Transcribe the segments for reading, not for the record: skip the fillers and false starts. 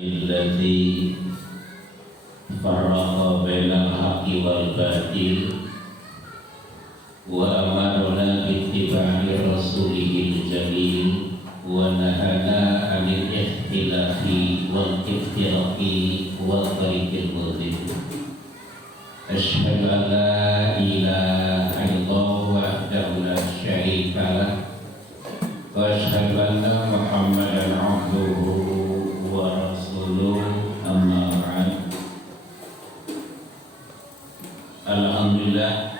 الذي فرق بين الحق والباطل وأمرنا باتباع رسوله الجليل ونهانا عن الاختلاف والافتراق والطريق المضل. أشهد أن لا إله إلا الله وحده لا شريك له وأشهد أن محمدا عبده ورسوله أما بعد. Alhamdulillah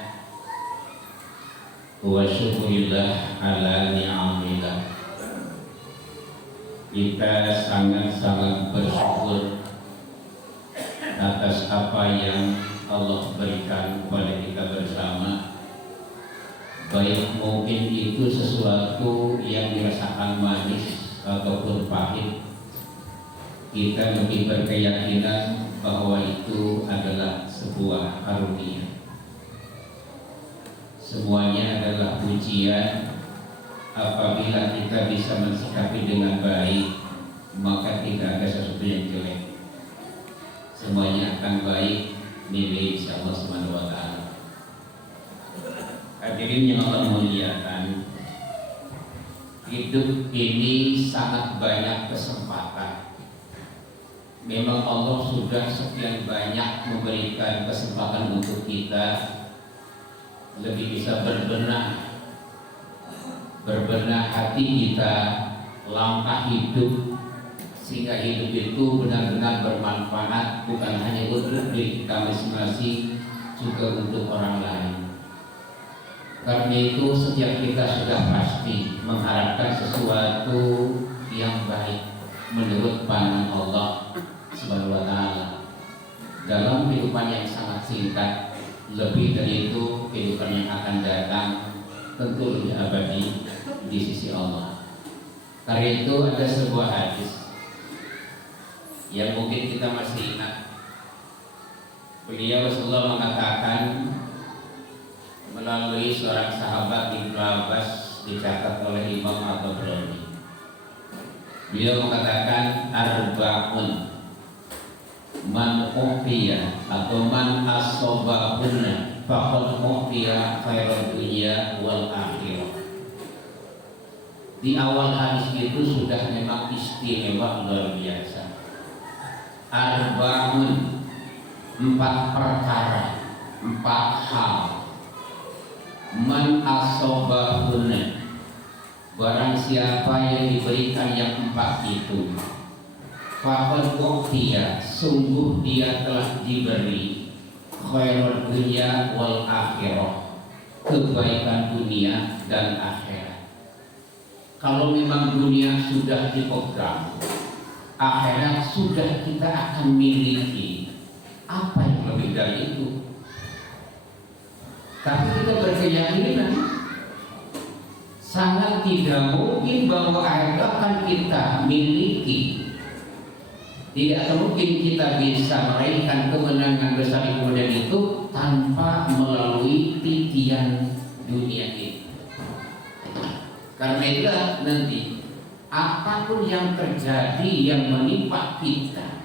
wa syukurillah ala ni'amillah. Kita sangat-sangat bersyukur atas apa yang Allah berikan kepada kita bersama. Baik mungkin itu sesuatu yang dirasakan manis ataupun pahit, kita lebih berkeyakinan bahwa itu adalah sebuah karunia. Semuanya adalah pujian. Apabila kita bisa mensikapi dengan baik, maka tidak ada sesuatu yang jelek. Semuanya akan baik milik Allah Subhanahu wa taala. Hadirin yang Allah muliakan, hidup ini sangat banyak kesempatan. Memang Allah sudah sekian banyak memberikan kesempatan untuk kita lebih bisa berbenah hati kita, langkah hidup, sehingga hidup itu benar-benar bermanfaat bukan hanya untuk diri kita masing-masing, juga untuk orang lain. Karena itu setiap kita sudah pasti mengharapkan sesuatu yang baik menurut pandangan Allah Subhanahu wa taala. Dalam kehidupan yang sangat singkat, lebih dari itu kehidupan yang akan datang tentu lebih abadi di sisi Allah. Karena itu ada sebuah hadis yang mungkin kita masih ingat. Beliau Rasulullah mengatakan melalui seorang sahabat Ibnu Abbas, dicatat oleh Imam At-Tabrani. Beliau mengatakan arba'un man uqiya atau man asobahunna faqad uqiya khairal dunya wal akhirah. Di awal hadis itu sudah memang istimewa luar biasa. Arba'un, 4 perkara, 4 hal. Man asobahunna, barang siapa yang diberikan yang 4 itu, faqad uqiya, sungguh dia telah diberi khairul dunya wal akhirah, kebaikan dunia dan akhirat. Kalau memang dunia sudah dipegang, akhirat sudah kita akan miliki, apa yang lebih dari itu? Tapi kita berkeyakinan sangat tidak mungkin bahwa akhirat akan kita miliki. Tidak mungkin kita bisa meraihkan kemenangan besar di kemudian itu tanpa melalui titian dunia ini. Karena itulah nanti apapun yang terjadi yang menimpa kita,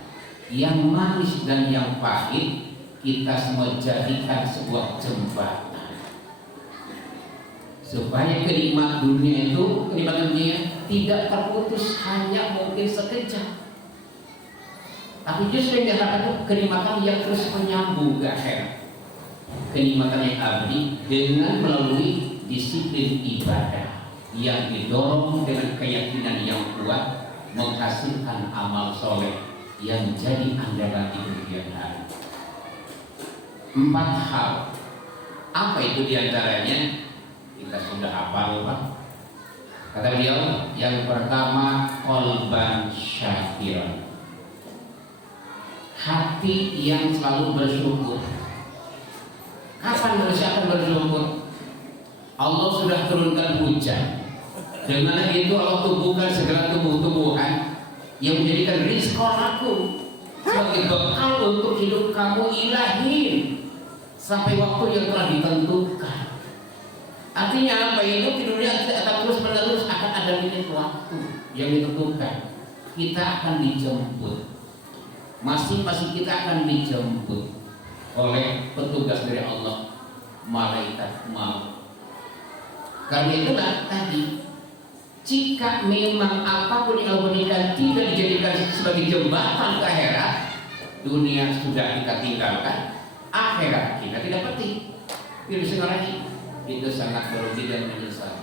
yang manis dan yang pahit, kita semua jadikan sebuah jembatan supaya kenikmatan dunia itu, kenikmatan dunia tidak terputus hanya mungkin sekejap. Tapi justru yang diharapkan itu kenikmatan yang terus menyambung ke akhirat, kenikmatan yang abadi dengan melalui disiplin ibadah yang didorong dengan keyakinan yang kuat, menghasilkan amal soleh yang jadi andalan di kemudian hari. 4 hal. Apa itu diantaranya? Kita sudah hafal, Pak. Kata beliau, yang pertama qalban syakiran, hati yang selalu bersyukur. Kapan manusia akan bersyukur? Allah sudah turunkan hujan. Dengan itu Allah tumbuhkan segala tumbuh-tumbuhan yang menjadikan rizqaku sebagai bekal untuk hidup kamu ilahi sampai waktu yang telah ditentukan. Artinya apa? Hidup di dunia tidak akan terus menerus, akan ada limit waktu yang ditentukan. Kita akan dijemput. Masing-masing kita akan dijemput oleh petugas dari Allah, malaikat maut. Karena itulah tadi, jika memang apapun yang Allah berikan tidak dijadikan sebagai jembatan ke akhirat, dunia sudah kita tinggalkan, akhirat kita tidak penting. Itu sebenarnya itu sangat merugi dan menyesal.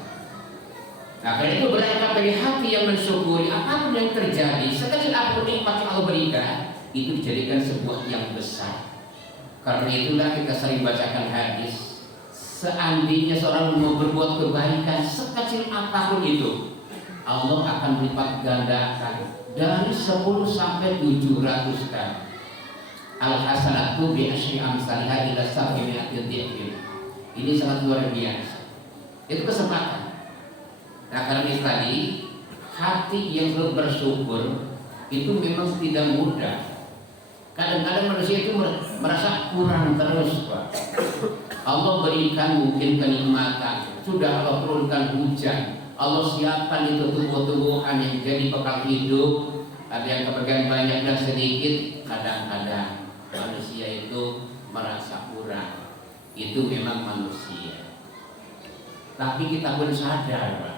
Nah, karena itu berangkat dari hati yang mensyukuri apapun yang terjadi, sekecil apapun nikmat yang Allah berikan, itu dijadikan sebuah yang besar. Karena itulah kita sering bacakan hadis, seandainya seorang mau berbuat kebaikan sekecil apapun itu, Allah akan lipat gandakan dari 10 sampai 700 kali. Al-hasanatu bi asyri amsalha ila sab'i mi'ati dhifin. Ini sangat luar biasa. Itu kesempatan. Nah, karena ini tadi, hati yang selalu bersyukur itu memang tidak mudah. Kadang-kadang manusia itu merasa kurang terus, Pak. Allah berikan mungkin kenikmatan, sudah Allah turunkan hujan, Allah siapkan itu tumbuh-tumbuhan yang jadi bekal hidup. Ada yang kebagian banyak dan sedikit. Kadang-kadang manusia itu merasa kurang. Itu memang manusia. Tapi kita pun sadar, Pak,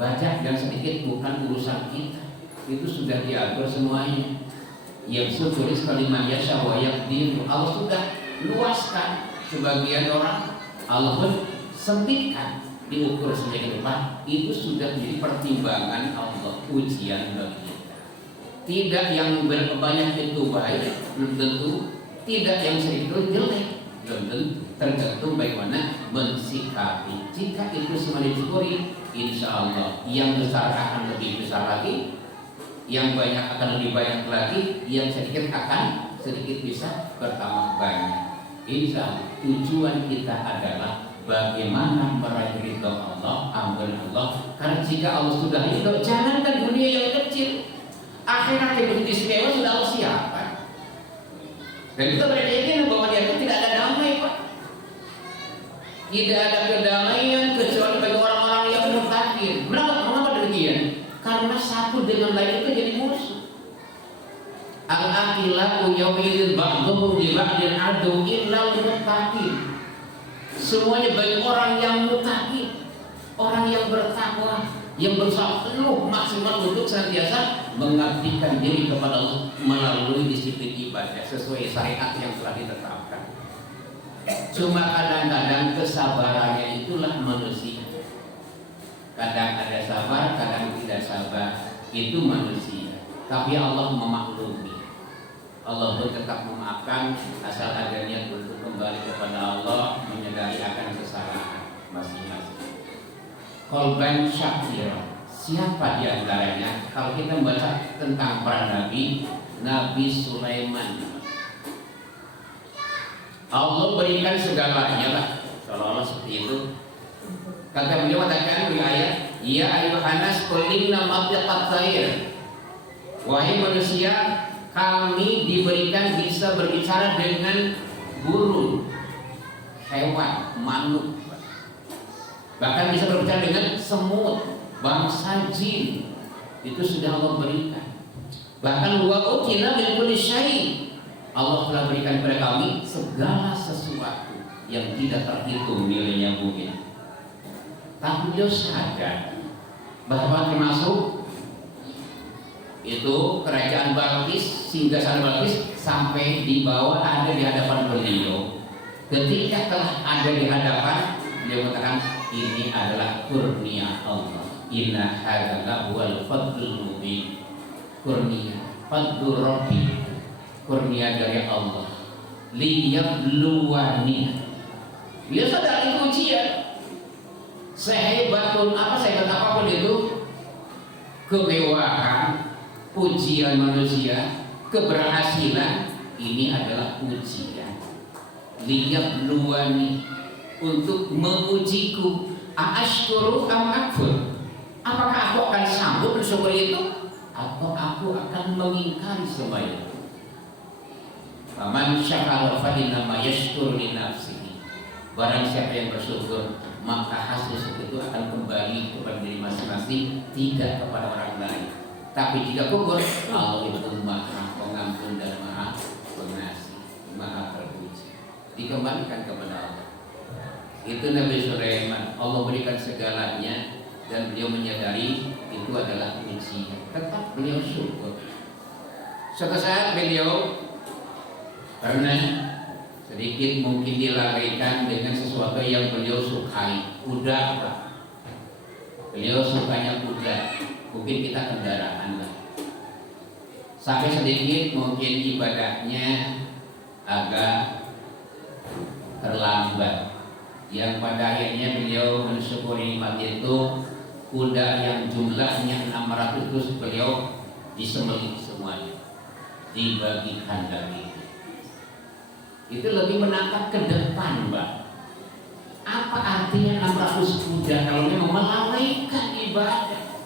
banyak dan sedikit bukan urusan kita. Itu sudah diatur semuanya. Yang suturis kalimat yasha wa yaqdir. Allah sudah luaskan. Sebagian orang Allah pun sempitkan, diukur sedemikian rupa. Itu sudah menjadi pertimbangan Allah, ujian bagi kita. Tidak yang banyak itu baik, belum tentu. Tidak yang sedikit jelek, belum tentu. Tergantung bagaimana mensikapi. Jika itu semua disyukuri, insya Allah yang besar akan lebih besar lagi, yang banyak akan lebih banyak lagi, yang sedikit akan sedikit bisa bertambah banyak. Insya Allah tujuan kita adalah bagaimana meraih ridho Allah, ambil Allah. Karena jika Allah sudah ridho, jangankan dunia yang kecil, akhirat yang begitu istimewa sudah Allah siapkan. Dan kita beryakin bahwa dia itu tidak ada damai, Pak. Tidak ada kedamaian kecuali bagi orang-orang yang murtadin. Mengapa demikian? Karena satu dengan lain itu jadi musuh. Al-akhilatu yawmidin ba'duhum li ba'din adu illa muttaqin. Semuanya bagi orang yang muttaqin, orang yang bertakwa, yang berusaha penuh maksimal untuk senantiasa mengabdikan diri kepada Allah melalui disiplin ibadah sesuai syariat yang telah ditetapkan. Cuma kadang-kadang kesabarannya itulah manusia. Kadang ada sabar, kadang tidak sabar. Itu manusia. Tapi Allah memaklumi. Allah pun tetap memaafkan asal ada niat untuk kembali kepada Allah, menyadari akan kesalahan masing-masing. Qalban syakira. Siapa di antaranya? Kalau kita membaca tentang para nabi, Nabi Sulaiman, Allah berikan segalanya lah, seolah-olah seperti itu. Kata beliau katakan di ayat, ya ayuhanas kulinna matiqat thair. Wahai manusia, kami diberikan bisa berbicara dengan burung, hewan, makhluk. Bahkan bisa berbicara dengan semut, bangsa jin. Itu sudah Allah berikan. Bahkan wa utina min kulli syai'. Allah telah berikan kepada kami segala sesuatu yang tidak terhitung nilainya mungkin. Tapi beliau sadar bahwa termasuk itu kerajaan Balqis, singgasana Balqis sampai di bawah ada di hadapan beliau. Ketika telah ada di hadapan, beliau katakan ini adalah kurnia Allah. Inna hadzal huwal fadlul mubin. Kurnia, fadlur rabbi, kurnia dari Allah. Liyabluwani. Dia sadar itu ujian. Sehebat apapun itu, kemewahan, pujian manusia, keberhasilan, ini adalah ujian. Liyabluwani, untuk mengujiku. Aashkuru am akfur. Apakah aku akan sanggup bersyukur itu, atau aku akan mengingkari semua itu? Faman syakara fa innama yashkuru li nafsihi. Barang siapa yang bersyukur, maka hasil syukur itu akan kembali kepada diri masing-masing, tidak kepada orang lain. Tapi jika kufur, Allah itu Maha Pengampun kembalikan kepada Allah. Itu Nabi Sulaiman, Allah berikan segalanya dan beliau menyadari itu adalah ujian. Tetap beliau syukur. Suatu saat beliau pernah sedikit mungkin dilalaikan dengan sesuatu yang beliau sukai, kuda Pak. Beliau sukanya kuda, mungkin kita kendaraan lah. Sampai sedikit mungkin ibadahnya agak terlambat, yang pada akhirnya beliau mensyukuri nikmat itu kuda yang jumlahnya 600 terus beliau disembelih semuanya, dibagikan daging. Itu lebih menatap ke depan, Mbak. Apa artinya 600 kuda kalau memang melalaikan ibadah,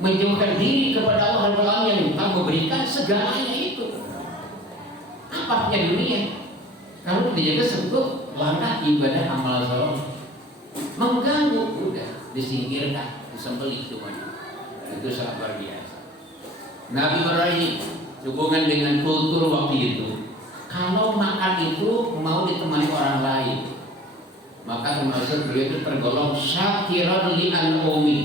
menjauhkan diri kepada Allah yang telah memberikan segalanya itu? Apa artinya dunia kalau dijaga sebut langkah ibadah amal soleh? Mengganggu kuda, disingkirkan, disembelih semuanya. Itu sangat luar biasa. Nabi Ibrahim hubungan dengan kultur waktu itu, kalau makan itu mau ditemani orang lain, maka termasuk beliau itu tergolong syakiran li an'umi,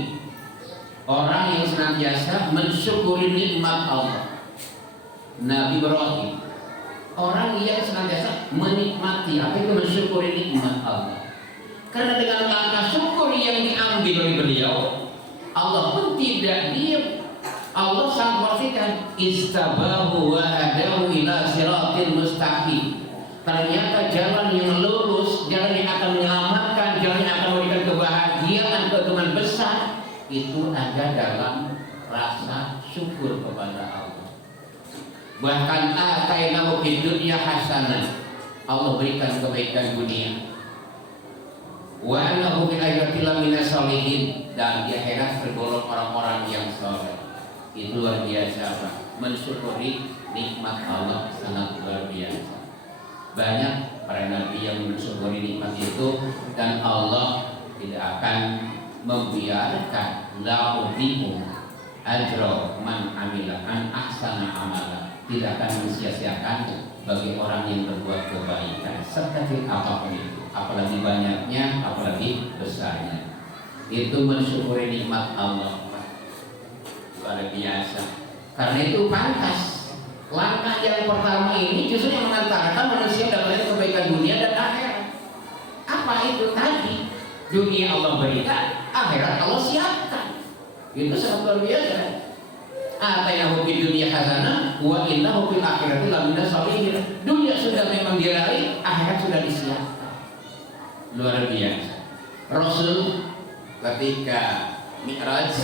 orang yang senantiasa mensyukuri nikmat Allah. Nabi Ibrahim orang yang senantiasa menikmati, apa itu mensyukuri nikmat Allah. Karena dengan langkah syukur yang diambil oleh beliau, Allah pun tidak diam. Allah sangat memastikan istabahu wa hadahu ila siratil mustaqim. Ternyata jalan yang lurus, jalan yang akan menyelamatkan, jalan yang akan memberikan kebahagiaan, keuntungan besar, itu ada dalam rasa syukur kepada Allah. Bahkan atainahu fid dunya hasanah, Allah berikan kebaikan dunia. Wa annahu fil akhirati laminas sholihin, dan di akhirat tergolong orang-orang yang saleh. Itu luar biasa, Pak. Mensyukuri nikmat Allah sangat luar biasa. Banyak para nabi yang mensyukuri nikmat itu, dan Allah tidak akan membiarkan la udhi'u ajra man amila an ahsana amala, tidak akan mensia-siakan bagi orang yang berbuat kebaikan sekecil apapun itu, apalagi banyaknya, apalagi besarnya. Itu mensyukuri nikmat Allah, luar biasa. Karena itu pantas langkah yang pertama ini justru yang mengantarkan manusia mendapatkan kebaikan dunia dan akhirat. Apa itu tadi? Dunia Allah berikan, akhirat Allah siapkan. Itu sangat luar biasa. Atainahu fid dunya hasanah wa innahu fil akhirati laminas sholihin. Dunia sudah memang diraih, akhirat sudah disiapkan. Luar biasa. Rasul ketika Mi'raj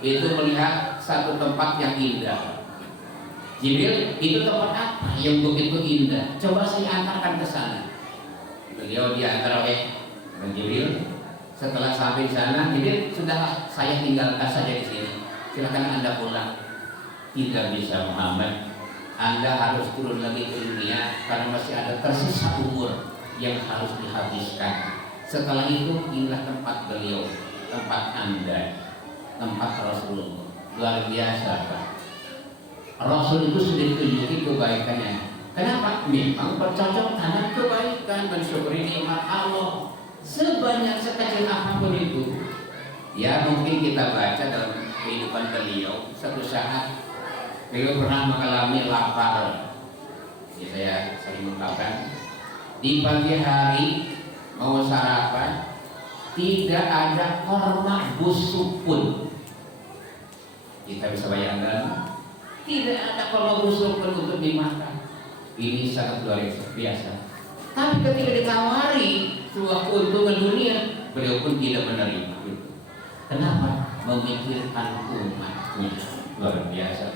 itu melihat satu tempat yang indah. Jibril, itu tempat apa yang begitu indah? Coba saya antarkan ke sana. Beliau diantar oleh Jibril. Setelah sampai di sana, Jibril, sudah saya tinggalkan saja di sini. Silakan Anda pulang. Tidak bisa, Muhammad. Anda harus turun lagi ke dunia karena masih ada tersisa umur yang harus dihabiskan. Setelah itu, inilah tempat beliau, tempat Anda, tempat Rasulullah. Luar biasa, Pak. Rasul itu sudah ditunjuki kebaikannya. Kenapa? Memang bercocok tanam kebaikan, mensyukuri nikmat Allah sebanyak sekecil apapun itu. Ya, mungkin kita baca dalam kehidupan beliau, satu saat beliau pernah mengalami lapar. Ya, saya sering mengatakan di pagi hari mau sarapan, tidak ada korma busuk pun. Kita bisa bayangkan, tidak ada korma busuk pun untuk dimakan. Ini sangat luar biasa. Tapi ketika ditawari sebuah keuntungan dunia, beliau pun tidak menerima. Kenapa? Memikirkan umatnya. Luar biasa.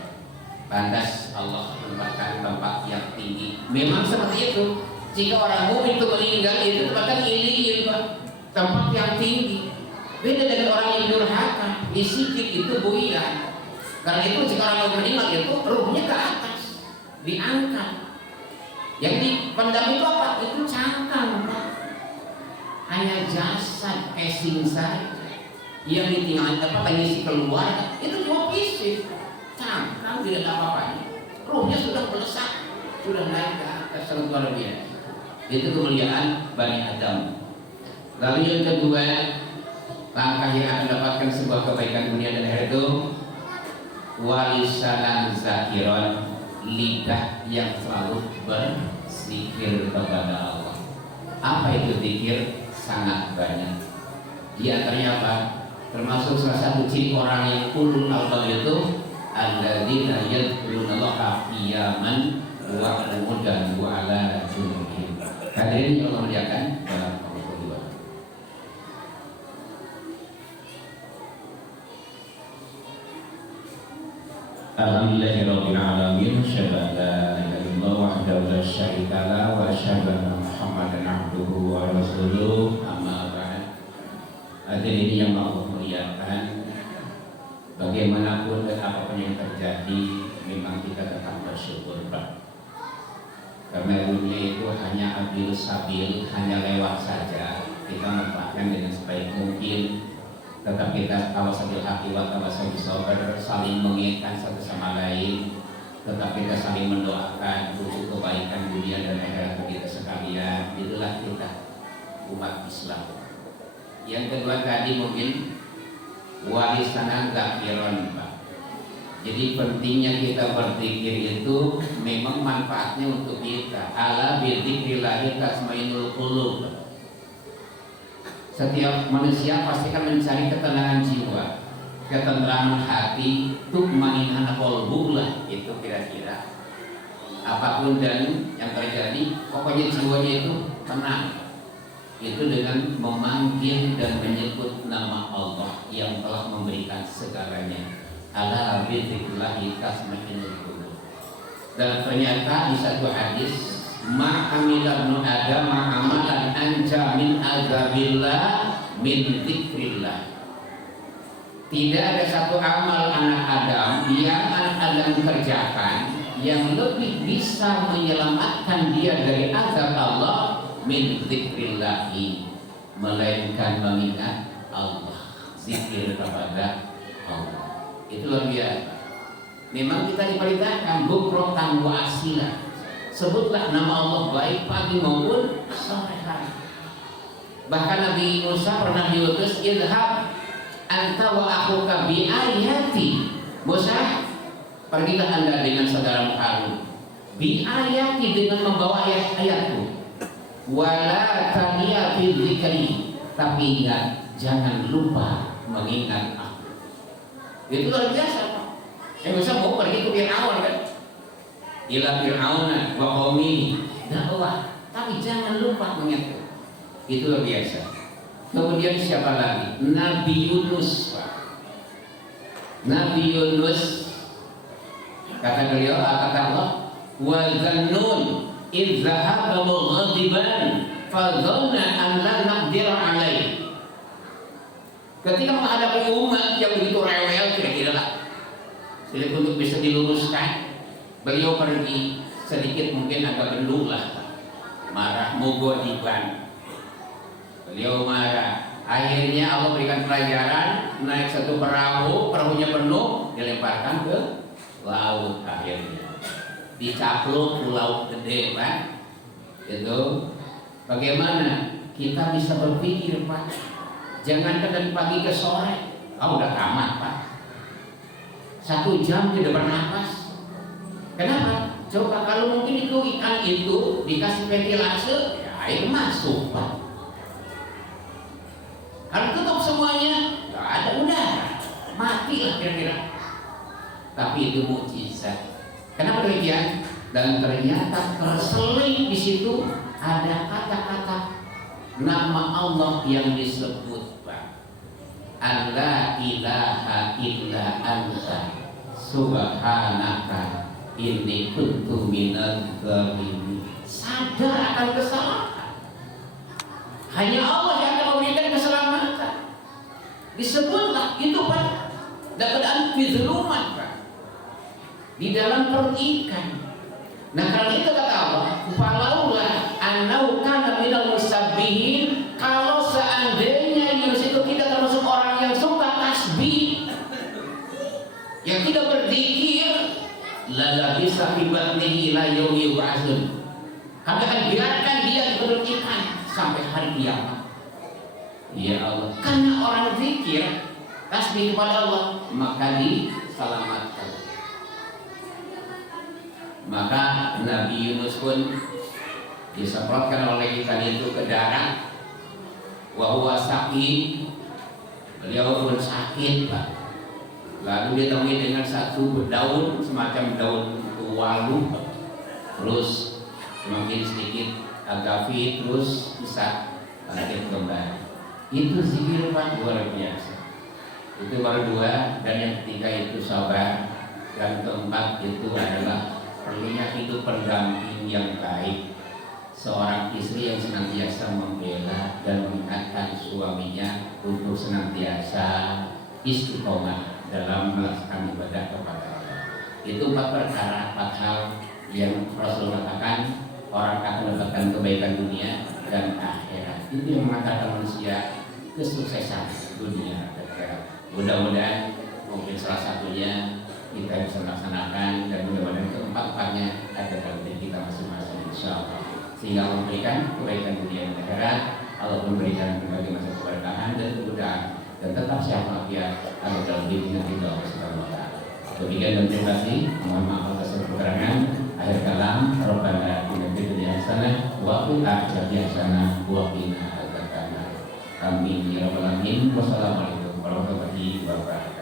Pantas Allah menempatkan tempat yang tinggi. Memang seperti itu. Jika orang mukmin itu meninggal, itu tempatkan iliin, Pak. Tempat yang tinggi. Beda dengan orang yang durhaka, disikir itu buian. Karena itu jika orang yang meninggal itu ruhnya ke atas, diangkat. Yang dipendam itu apa? Itu cangkang, Pak. Hanya jasad, casing saja. Yang ditinggalkan apa? Mengisi keluar, itu cuma fisik. Cangkang tidak ada apa-apanya. Ruhnya sudah melesat, sudah naik ke atas, luar biasa. Itu kemuliaan Bani Adam. Lalu yang kedua, langkah yang akan mendapatkan sebuah kebaikan dunia dan akhirat itu walisanan zakiron, lidah yang selalu berzikir kepada Allah. Apa itu zikir? Sangat banyak. Di antaranya apa? Termasuk salah satu ciri orang yang ulul albab itu alladzina yadhkurunallaha qiyaman wa qu'udan wa 'ala junubihim. Hadirin yang Allah muliakan, Alhamdulillahirabbil alamin, asyhadu an la ilaha illallah wahdahu la syarika lah wa asyhadu anna Muhammadan abduhu wa rasuluh, amma ba'd. Hadirin yang Allah muliakan, bagaimanapun dan apapun yang terjadi, memang kita tetap bersyukur, Pak. Karena dunia itu hanya abil sabil, hanya lewat saja. Kita manfaatkan dengan sebaik mungkin. Tetap kita tawasabil haqi wa tawasabil sabr, saling mengingatkan satu sama lain. Tetap kita saling mendoakan untuk kebaikan dunia dan akhirat kita sekalian. Itulah kita umat Islam. Yang kedua tadi mungkin walisanan zakiron, Pak. Jadi pentingnya kita berzikir itu memang manfaatnya untuk kita. Ala bidzikrillahi tasma'innul qulub. Setiap manusia pasti akan mencari ketenangan jiwa, ketenangan hati, tu'maninah qalbu lah, itu kira-kira. Apapun dan yang terjadi, pokoknya jiwanya itu tenang. Itu dengan memanggil dan menyebut nama Allah yang telah memberikan segalanya. Ala bidzikrillahi tasma'innul qulub. Dan ternyata di satu hadis, ma'amila ibnu Adam ma'amalan anja min azabillah min dzikrillah. Tidak ada satu amal anak Adam yang anak Adam kerjakan yang lebih bisa menyelamatkan dia dari azab Allah min dzikrillahi, melainkan mengingat Allah, zikir kepada Allah. Itu luar biasa. Memang kita diperintahkan bukrotan wa asila, sebutlah nama Allah baik pagi maupun sore hari. Bahkan Nabi Musa pernah diutus, idhab anta wa akhuka bi ayati. Musa, pergilah anda dengan saudara Harun, bi ayati, dengan membawa ayat-ayatku, wala taniya fi dzikri, tapi ingat, jangan lupa mengingat aku. Itu luar biasa, Pak. Musa mau pergi ke Fir'aun kan? Ila fir'auna wa qaumihi dakwah, tapi jangan lupa mengingat. Itu luar biasa. Kemudian siapa lagi? Nabi Yunus. Nabi Yunus, kata beliau, kata Allah, wa dzannun idz dzahaba mughadiban fa dhanna an la naqdir alaihi. Ketika menghadapi umat yang begitu rewel, kira-kira lah, sulit untuk bisa diluruskan, beliau pergi sedikit mungkin agak bendung lah, marah, mughadiban. Beliau marah. Akhirnya Allah berikan pelajaran, naik satu perahu, perahunya penuh, dilemparkan ke laut. Akhirnya dicaplok ke laut gede, Pak. Itu bagaimana kita bisa berpikir, Pak? Jangan dari pagi ke sore, udah tamat, Pak. 1 jam tidak bernapas. Kenapa? Coba kalau mungkin itu ikan itu dikasih ventilase, ya air masuk, Pak. Kalau tutup semuanya, nggak ada udara, matilah kira-kira. Tapi itu mukjizat. Kenapa demikian? Dan ternyata terselip di situ ada kata-kata nama Allah yang disebut, Pak. La ilaha illa anta subhanaka inni kuntu minadz dzalimin. Sadar akan kesalahan. Hanya Allah yang akan memberikan keselamatan. Disebutlah itu, Pak. Dapat fizuluman, Pak. Di dalam perut ikan. Nah, karena itu kata Allah, falaulah annau kana minal musabbihin, kalau seandainya Yunus itu tidak termasuk orang yang suka tasbih, yang tidak berzikir, la labisa fi batnihi ila yaumi yub'atsun. Katakan biarkan dia diperut ikan sampai hari kiamat. Ya Allah, karena orang zikir tasbih kepada Allah maka diselamatkan. Maka Nabi Yunus pun disemprotkan oleh ikan itu ke darat. Wa huwa sakit, beliau pun sakit Pak. Lalu ditemui dengan satu daun semacam daun walu, terus semakin sedikit agak fit, terus bisa bangkit kembali. Itu zikir Pak, luar biasa. Itu baru dua, dan yang ketiga itu sabar, dan keempat itu adalah perlunya hidup pendamping yang baik. Seorang istri yang senantiasa membela dan mengingatkan suaminya untuk senantiasa istiqomah dalam melaksanakan ibadah kepada Allah. Itu 4 perkara, 4 hal yang Rasul katakan orang akan mendapatkan kebaikan dunia dan akhirat. Itu yang mengatakan manusia kesuksesan dunia dan akhirat. Mudah-mudahan mungkin salah satunya kita bisa melaksanakan, dan mudah-mudahan keempat-empatnya ada dalam diri kita masing-masing insyaallah, sehingga memberikan kebaikan dunia dan akhirat. Allah memberikan berbagai macam keberkahan dan kemudahan dan tetap sehat walafiat ada dalam diri kita Allah Subhanahu wa taala. Demikian dan terima kasih. Mohon maaf atas kekurangan. Akhir kalam, Rabbana atina fid dunya hasanah wa fil akhirati hasanah wa qina adzabannar. Amin ya rabbal alamin. Wassalamualaikum warahmatullahi wabarakatuh.